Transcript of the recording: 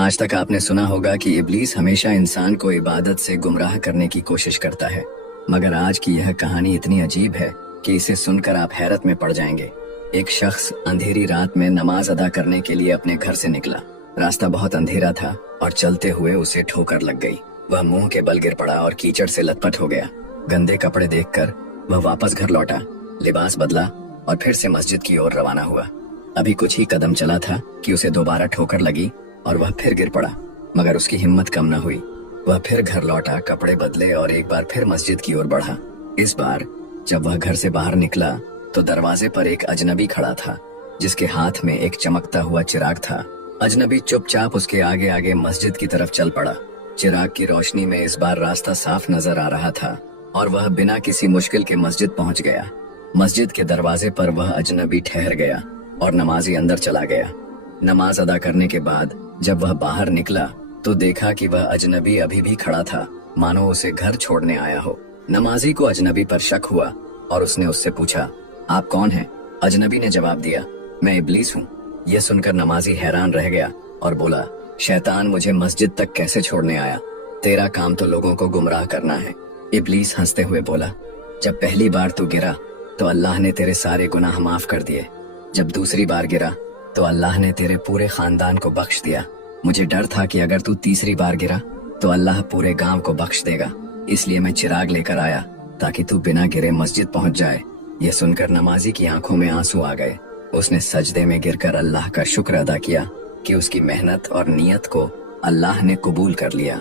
आज तक आपने सुना होगा कि इब्लीस हमेशा इंसान को इबादत से गुमराह करने की कोशिश करता है, मगर आज की यह कहानी इतनी अजीब है कि इसे सुनकर आप हैरत में पड़ जाएंगे। एक शख्स अंधेरी रात में नमाज अदा करने के लिए अपने घर से निकला। रास्ता बहुत अंधेरा था और चलते हुए उसे ठोकर लग गई। वह मुंह के बल गिर पड़ा और कीचड़ से लथपथ हो गया। गंदे कपड़े देखकर वह वापस घर लौटा, लिबास बदला और फिर से मस्जिद की ओर रवाना हुआ। अभी कुछ ही कदम चला था कि उसे दोबारा ठोकर लगी और वह फिर गिर पड़ा, मगर उसकी हिम्मत कम न हुई। वह फिर घर लौटा, कपड़े बदले और एक बार फिर मस्जिद की ओर बढ़ा। इस बार जब वह घर से बाहर निकला तो दरवाजे पर एक अजनबी खड़ा था, जिसके हाथ में एक चमकता हुआ चिराग था। अजनबी चुपचाप उसके आगे आगे मस्जिद की तरफ चल पड़ा। चिराग की रोशनी में इस बार रास्ता साफ नजर आ रहा था और वह बिना किसी मुश्किल के मस्जिद पहुंच गया। मस्जिद के दरवाजे पर वह अजनबी ठहर गया और नमाजी अंदर चला गया। नमाज अदा करने के बाद जब वह बाहर निकला तो देखा कि वह अजनबी अभी भी खड़ा था, मानो उसे घर छोड़ने आया हो। नमाजी को अजनबी पर शक हुआ और उसने उससे पूछा, आप कौन हैं? अजनबी ने जवाब दिया, मैं इब्लीस हूँ। यह सुनकर नमाजी हैरान रह गया और बोला, शैतान मुझे मस्जिद तक कैसे छोड़ने आया? तेरा काम तो लोगों को गुमराह करना है। इब्लीस हंसते हुए बोला, जब पहली बार तू गिरा तो अल्लाह ने तेरे सारे गुनाह माफ कर दिए। जब दूसरी बार गिरा तो अल्लाह ने तेरे पूरे खानदान को बख्श दिया। मुझे डर था कि अगर तू तीसरी बार गिरा तो अल्लाह पूरे गांव को बख्श देगा, इसलिए मैं चिराग लेकर आया ताकि तू बिना गिरे मस्जिद पहुंच जाए। यह सुनकर नमाजी की आंखों में आंसू आ गए। उसने सजदे में गिरकर अल्लाह का शुक्र अदा किया कि उसकी मेहनत और नियत को अल्लाह ने कबूल कर लिया।